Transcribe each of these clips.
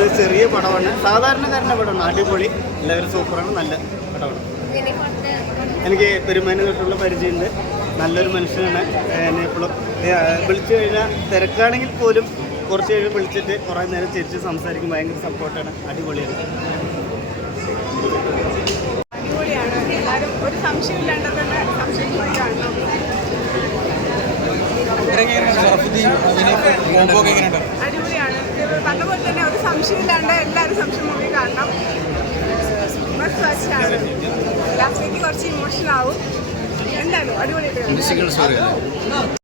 നല്ലൊരു ചെറിയ പടമാണ്, സാധാരണക്കാരൻ്റെ പടമാണ്, അടിപൊളി, എല്ലാവരും സൂപ്പറാണ്, നല്ല പടമാണ്. എനിക്ക് പെരുമാനെ തൊട്ടുള്ള പരിചയമുണ്ട്, നല്ലൊരു മനുഷ്യനാണ്. എന്നെ എപ്പോഴും വിളിച്ചു കഴിഞ്ഞാൽ തിരക്കാണെങ്കിൽ പോലും കുറച്ച് കഴിഞ്ഞ് വിളിച്ചിട്ട് കുറേ നേരം ചിരിച്ച് സംസാരിക്കും, ഭയങ്കര സപ്പോർട്ടാണ്, അടിപൊളിയാണ്. അടിപൊളിയാണ്, എല്ലാവരും ഒരു സംശയമില്ലാണ്ട് തന്നെ സംശയം പോയി കാണണം. അടിപൊളിയാണ്, പറഞ്ഞ പോലെ തന്നെ ഒരു സംശയമില്ലാണ്ട് എല്ലാവരും സംശയം പോയി കാണണം. ആണ് ലാസ്റ്റിലേക്ക് കുറച്ച് ഇമോഷണൽ ആവും, എന്തായാലും അടിപൊളിയായിട്ട്.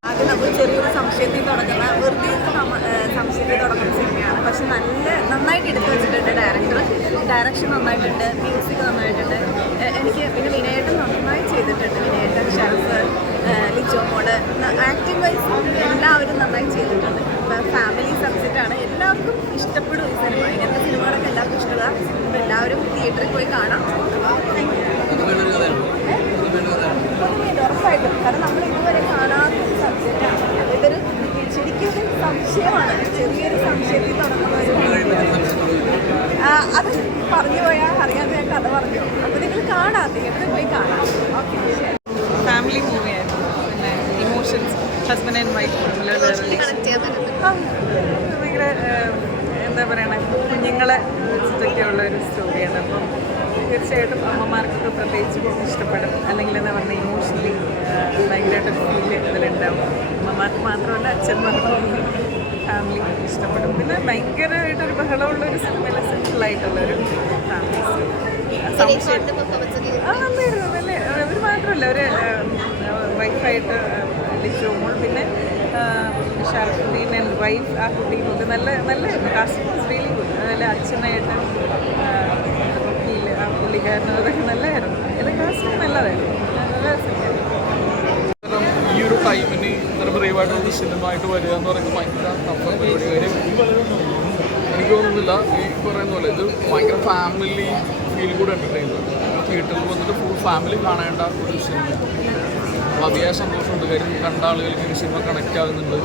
ആദ്യം നമ്മൾ ചെറിയൊരു സംശയത്തിൽ തുടങ്ങുന്ന വെറുതെ സംശയത്തിൽ തുടങ്ങുന്ന സിനിമയാണ്. പക്ഷെ നന്നായിട്ട് എടുത്തു വെച്ചിട്ടുണ്ട് ഡയറക്ഷൻ നന്നായിട്ടുണ്ട്, മ്യൂസിക് നന്നായിട്ടുണ്ട്. എനിക്ക് പിന്നെ വിനയേട്ടൻ നന്നായി ചെയ്തിട്ടുണ്ട്. വിനയേട്ടൻ, ഷറഫ്, ലിജോ മോള്, ആക്ടിംഗ് വൈസ് എല്ലാവരും നന്നായി ചെയ്തിട്ടുണ്ട്. ഫാമിലി സബ്ജക്റ്റാണ്, എല്ലാവർക്കും ഇഷ്ടപ്പെടും ഈ സിനിമ. ഇങ്ങനത്തെ സിനിമകളൊക്കെ എല്ലാവർക്കും ഇഷ്ടമാണ്. അപ്പോൾ എല്ലാവരും തിയേറ്ററിൽ പോയി കാണാം. ഉറപ്പായിട്ടും, കാരണം നമ്മൾ ഇതുവരെ കാണാത്ത ഒരു സബ്ജക്റ്റാണ്. ഇതൊരു ശരിക്കും സംശയമാണ്, ചെറിയൊരു സംശയത്തിൽ തുടങ്ങുന്ന ഒരു അത് പറഞ്ഞു പോയാൽ അറിയാതെ ഞാൻ കഥ പറഞ്ഞു. അപ്പോൾ നിങ്ങൾ കാണാം, തിയേറ്ററിൽ പോയി കാണാം. ഓക്കെ, ഫാമിലി മൂവിയായിരുന്നു. പിന്നെ ഇമോഷൻസ്, ഹസ്ബൻഡ് ആൻഡ് വൈഫ് ഭയങ്കര എന്താ പറയണ, കുഞ്ഞുങ്ങളെ വെച്ചിട്ടൊക്കെയുള്ള ഒരു സ്റ്റോറിയാണ്. അപ്പം തീർച്ചയായിട്ടും അമ്മമാർക്കൊക്കെ പ്രത്യേകിച്ച് ഇഷ്ടപ്പെടും. അല്ലെങ്കിൽ എന്താ പറയുക, ഇമോഷണലി ഭയങ്കരമായിട്ട് ഫീൽ ഇതിലുണ്ടാവും. അമ്മമാർക്ക് മാത്രമല്ല അച്ഛന്മാർക്കും ഫാമിലി ഇഷ്ടപ്പെടും. പിന്നെ ഭയങ്കരമായിട്ടൊരു ബഹളമുള്ളൊരു സിനിമയിലെ സിമ്പിളായിട്ടുള്ളൊരു ഫാമിലി നന്നായിരുന്നു. നല്ല അവർ മാത്രമല്ല, ഒരു വൈഫായിട്ട് ലിജോ മോൾ, പിന്നെ ഷറഫുദ്ദീൻ ആൻഡ് വൈഫ്, ആ കുട്ടികൾക്ക് നല്ലായിരുന്നു. Casting was really good. അതുപോലെ അച്ഛനായിട്ട് വക്കീൽ, ആ പുള്ളിക്കാരനും അതൊക്കെ നല്ലതായിരുന്നു. ഇത് കാസ്റ്റിംഗ് നല്ലതായിരുന്നു, നല്ല സിനിമയായിരുന്നു. ഈ ഒരു ടൈമിന് ഇത്ര ബ്രേവായിട്ടുള്ള സിനിമ വരിക എന്ന് പറയുന്നത് ഭയങ്കര ടഫായ പരിപാടി. കാര്യം എനിക്ക് തോന്നുന്നില്ല, ഈ പറയുന്ന പോലെ ഇത് ഭയങ്കര ഫാമിലി ഫീൽ കൂടെ എൻ്റർടൈൻമെൻറ്റ്. തിയേറ്ററിൽ വന്നിട്ട് ഫുൾ ഫാമിലി കാണേണ്ട ഒരു സിനിമ. അതിയായ സന്തോഷമുണ്ട്, കാര്യം കണ്ട ആളുകൾക്ക് ഈ സിനിമ കണക്റ്റ് ആകുന്നുണ്ട്.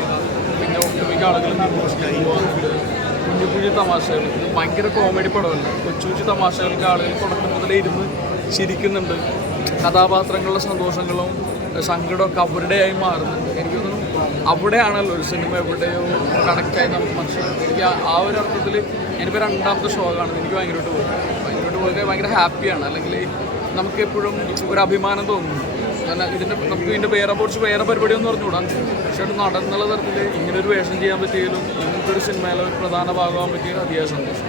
പിന്നെ ഒട്ടുമിക്ക ആളുകളും ഇമോഷണൽ പോകാറുണ്ട്. കുഞ്ഞു തമാശകൾ, ഇത് ഭയങ്കര കോമഡി പടമല്ല. കൊച്ചു തമാശകൾക്ക് ആളുകൾ തുടക്കം മുതലേ ഇരുന്ന് ചിരിക്കുന്നുണ്ട്. കഥാപാത്രങ്ങളുടെ സന്തോഷങ്ങളും സങ്കടമൊക്കെ അവരുടെയായി മാറുന്നുണ്ട്. എനിക്ക് തോന്നുന്നു അവിടെയാണല്ലോ ഒരു സിനിമ എവിടെയോ കണക്റ്റായി നമുക്ക് മനസ്സിലാക്കും. എനിക്ക് ആ ഒരു അർത്ഥത്തിൽ ഞാനിപ്പോൾ രണ്ടാമത്തെ ഷോ കാണുന്നത്. എനിക്ക് ഭയങ്കരമായിട്ട് പോയി ഭയങ്കര ഹാപ്പിയാണ്. അല്ലെങ്കിൽ നമുക്ക് എപ്പോഴും ഒരു അഭിമാനം തോന്നുന്നു. കാരണം നമുക്ക് ഇതിൻ്റെ വേറെ പരിപാടിയൊന്നും പറഞ്ഞുകൂടാ. പക്ഷേ ഒരു നടന്നുള്ള തരത്തിൽ ഇങ്ങനൊരു വേഷം ചെയ്യാൻ പറ്റിയാലും ഇങ്ങനത്തെ ഒരു സിനിമയിലെ ഒരു പ്രധാന ഭാഗമാകാൻ പറ്റിയാൽ അതിയായ സന്തോഷം.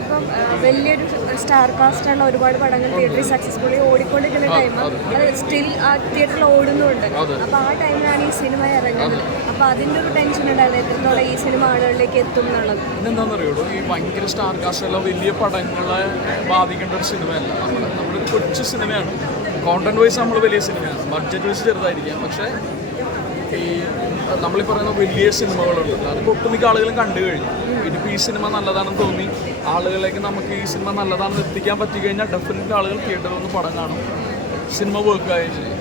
ഇപ്പം വലിയൊരു സ്റ്റാർ കാസ്റ്റുള്ള ഒരുപാട് പടങ്ങൾ തിയേറ്ററിൽ സക്സസ്ഫുള്ളി ഓടിക്കൊണ്ടിരിക്കുന്ന ടൈം, അത് സ്റ്റിൽ ആ തിയേറ്ററിൽ ഓടുന്നുണ്ട്. അപ്പോൾ ആ ടൈമിലാണ് ഈ സിനിമ ഇറങ്ങുന്നത്. അപ്പോൾ അതിൻ്റെ ഒരു ടെൻഷൻ ഉണ്ടായിരുന്നു, എത്രത്തോളം ഈ സിനിമ ആളുകളിലേക്ക് എത്തും എന്നുള്ളത്. ഇതെന്താണെന്നറിയുള്ളൂ, ഈ ഭയങ്കര സ്റ്റാർ കാസ്റ്റുള്ള വലിയ പടങ്ങളെ ബാധിക്കേണ്ട ഒരു സിനിമയല്ല. നമ്മുടെ ഒരു കൊച്ചു സിനിമയാണ്. കോണ്ടന്റ് വൈസ് നമ്മൾ വലിയ സിനിമയാണ്, ബഡ്ജറ്റ് വൈസ് ചെറുതായിരിക്കാം. പക്ഷേ ഈ നമ്മളീ പറയുന്ന വലിയ സിനിമകളുണ്ട്, അതൊക്കെ ഒട്ടുമിക്ക ആളുകളും കണ്ടു കഴിഞ്ഞു. ഇനിയിപ്പോൾ ഈ സിനിമ നല്ലതാണെന്ന് തോന്നി ആളുകളിലേക്ക് നമുക്ക് ഈ സിനിമ നല്ലതാണെന്ന് എത്തിക്കാൻ പറ്റി കഴിഞ്ഞാൽ ഡെഫിനറ്റ്ലി ആളുകൾ തിയേറ്ററിൽ വന്ന് പടം കാണും, സിനിമ വർക്കായി ചെയ്യും.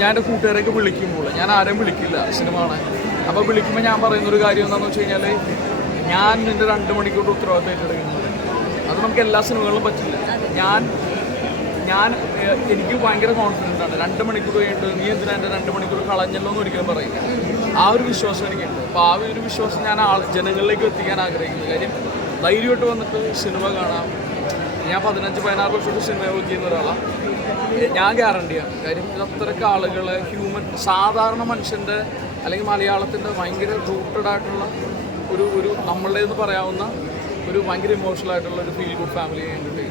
ഞാൻ എൻ്റെ കൂട്ടുകാരെയൊക്കെ വിളിക്കുമ്പോൾ ഞാൻ ആരെയും വിളിക്കില്ല സിനിമ കാണാൻ. അപ്പോൾ വിളിക്കുമ്പോൾ ഞാൻ പറയുന്നൊരു കാര്യം എന്താണെന്ന് വെച്ച് കഴിഞ്ഞാൽ, ഞാൻ എൻ്റെ 2 മണിക്കൂർ ഉത്തരവാദിത്തം ഏറ്റെടുക്കുന്നത്. അത് നമുക്ക് എല്ലാ സിനിമകളിലും പറ്റില്ല. എനിക്ക് ഭയങ്കര കോൺഫിഡൻ്റ് ആണ്. 2 മണിക്കൂർ കഴിഞ്ഞിട്ട് നീ എന്തിനാ എൻ്റെ 2 മണിക്കൂർ കളഞ്ഞല്ലോ എന്ന് ഒരിക്കലും പറയില്ല. ആ ഒരു വിശ്വാസം എനിക്കുണ്ട്. അപ്പോൾ ആ ഒരു വിശ്വാസം ഞാൻ ജനങ്ങളിലേക്ക് എത്തിക്കാൻ ആഗ്രഹിക്കുന്നു. കാര്യം ധൈര്യമായിട്ട് വന്നിട്ട് സിനിമ കാണാം. ഞാൻ 15-16 വർഷമായിട്ട് സിനിമ വർക്ക് ചെയ്യുന്ന ഒരാളാണ്. ഞാൻ ഗ്യാരണ്ടിയാണ്. കാര്യം അത്രയ്ക്ക് ആളുകളെ സാധാരണ മനുഷ്യൻ്റെ അല്ലെങ്കിൽ മലയാളത്തിൻ്റെ ഭയങ്കര റൂട്ടഡ് ആയിട്ടുള്ള ഒരു നമ്മളുടേതെന്ന് പറയാവുന്ന ഒരു ഭയങ്കര ഇമോഷണൽ ആയിട്ടുള്ള ഒരു ഫീൽ ഗുഡ് ഫാമിലി കഴിഞ്ഞിട്ട്